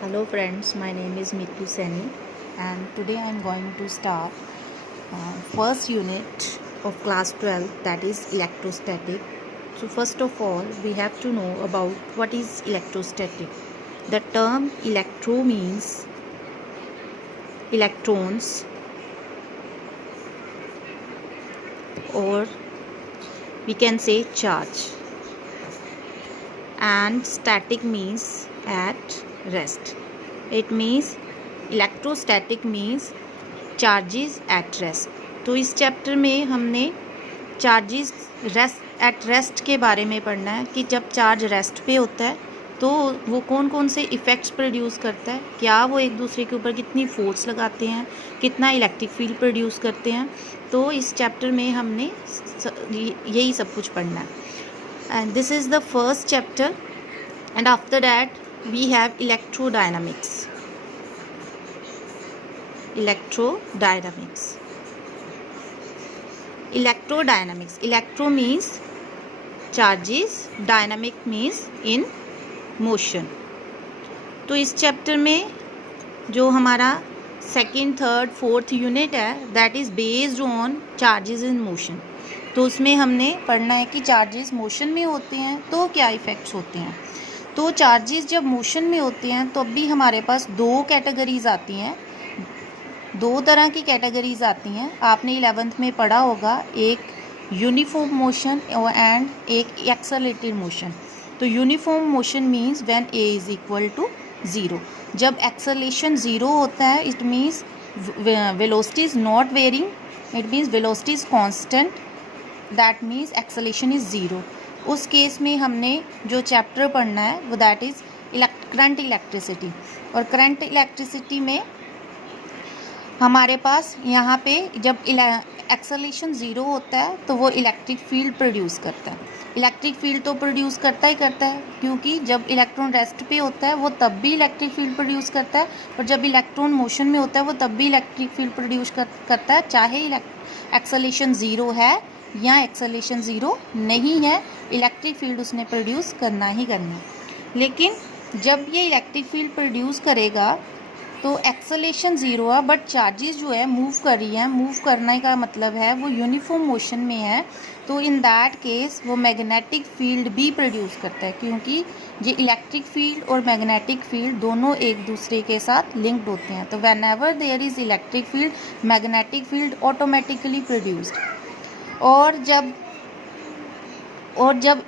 Hello friends, my name is Mitu Seni and today I am going to start first unit of class 12, that is electrostatic. So first of all we have to know about what is electrostatic. The term electro means electrons, or we can say charge, and static means at rest. It means electrostatic means charges at rest. तो इस chapter में हमने charges at rest के बारे में पढ़ना है कि जब चार्ज रेस्ट पे होता है तो वो कौन कौन से इफ़ेक्ट्स प्रोड्यूस करता है, क्या वो एक दूसरे के ऊपर कितनी फोर्स लगाते हैं, कितना इलेक्ट्रिक फील्ड प्रोड्यूस करते हैं. तो इस चैप्टर में हमने यही सब कुछ पढ़ना है. And this is the first chapter and after that we have electrodynamics. Electrodynamics. Electro means charges, dynamic means in motion. तो इस चैप्टर में जो हमारा सेकेंड, थर्ड, फोर्थ यूनिट है that is based on charges in motion. तो उसमें हमने पढ़ना है कि चार्जेस मोशन में होते हैं तो क्या इफ़ेक्ट्स होते हैं. तो चार्जेस जब मोशन में होते हैं तो अभी हमारे पास दो कैटेगरीज आती हैं, दो तरह की कैटेगरीज आती हैं. आपने 11th में पढ़ा होगा, एक यूनिफॉर्म मोशन एंड एक एक्सेलरेटेड मोशन. तो uniform motion means when a is equal to 0. जब एक्सेलरेशन 0 होता है it means velocity is not varying, it means velocity is constant, that means acceleration is 0. उस केस में हमने जो चैप्टर पढ़ना है वो दैट इज़ करंट इलेक्ट्रिसिटी. और करंट इलेक्ट्रिसिटी में हमारे पास यहाँ पे जब एक्सेलरेशन 0 होता है तो वो इलेक्ट्रिक फील्ड प्रोड्यूस करता है. इलेक्ट्रिक फील्ड तो प्रोड्यूस करता है क्योंकि जब इलेक्ट्रॉन रेस्ट पे होता है वो तब भी इलेक्ट्रिक फील्ड प्रोड्यूस करता है, और जब इलेक्ट्रॉन मोशन में होता है वो तब भी इलेक्ट्रिक फील्ड प्रोड्यूस करता है, चाहे एक्सेलरेशन 0 है या एक्सेलरेशन 0 नहीं है, इलेक्ट्रिक फील्ड उसने प्रोड्यूस करना ही करना है. लेकिन जब ये इलेक्ट्रिक फील्ड प्रोड्यूस करेगा तो एक्सेलरेशन 0 है बट चार्जेस जो है मूव कर रही हैं. मूव करने का मतलब है वो यूनिफॉर्म मोशन में है, तो इन दैट केस वो मैग्नेटिक फील्ड भी प्रोड्यूस करता है, क्योंकि ये इलेक्ट्रिक फील्ड और मैग्नेटिक फील्ड दोनों एक दूसरे के साथ लिंक्ड होते हैं. तो whenever there is electric field magnetic field automatically produced. और जब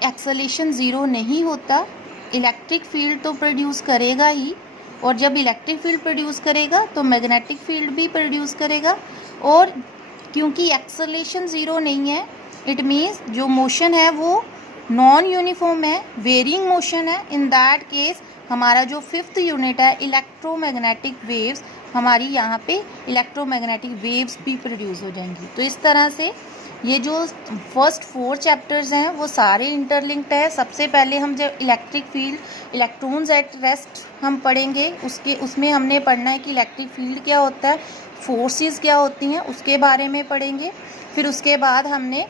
एक्सेलरेशन 0 नहीं होता इलेक्ट्रिक फील्ड तो प्रोड्यूस करेगा ही, और जब इलेक्ट्रिक फील्ड प्रोड्यूस करेगा तो मैग्नेटिक फील्ड भी प्रोड्यूस करेगा. और क्योंकि एक्सेलरेशन 0 नहीं है इट मीन्स जो मोशन है वो नॉन यूनिफॉर्म है, वेरिंग मोशन है. इन दैट केस हमारा जो फिफ्थ यूनिट है इलेक्ट्रोमैग्नेटिक वेव्स, हमारी यहाँ पे इलेक्ट्रोमैग्नेटिक वेव्स भी प्रोड्यूस हो जाएंगी. तो इस तरह से ये जो फर्स्ट 4 चैप्टर्स हैं वो सारे इंटरलिंक्ड है. सबसे पहले हम जब electric field, electrons at rest हम पढ़ेंगे, उसमें हमने पढ़ना है कि इलेक्ट्रिक फील्ड क्या होता है, फोर्सेस क्या होती हैं, उसके बारे में पढ़ेंगे. फिर उसके बाद हमने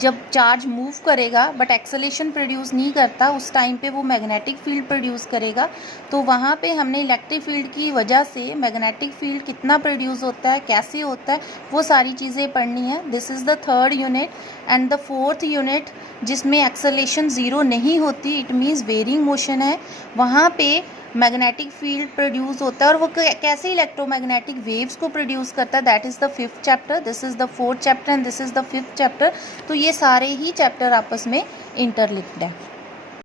जब चार्ज मूव करेगा बट एक्सेलरेशन प्रोड्यूस नहीं करता उस टाइम पे वो मैग्नेटिक फील्ड प्रोड्यूस करेगा. तो वहाँ पे हमने इलेक्ट्रिक फील्ड की वजह से मैग्नेटिक फील्ड कितना प्रोड्यूस होता है, कैसे होता है, वो सारी चीज़ें पढ़नी है. This is the third unit. And the fourth unit जिसमें एक्सेलरेशन 0 नहीं होती, इट मीन्स वेरिंग मोशन है, वहाँ पे मैग्नेटिक फील्ड प्रोड्यूस होता है. और वो कैसे इलेक्ट्रोमैग्नेटिक वेव्स को प्रोड्यूस करता है, that is the fifth chapter. This is the fourth chapter and this is the fifth chapter. तो ये सारे ही चैप्टर आपस में इंटरलिंक्ड है.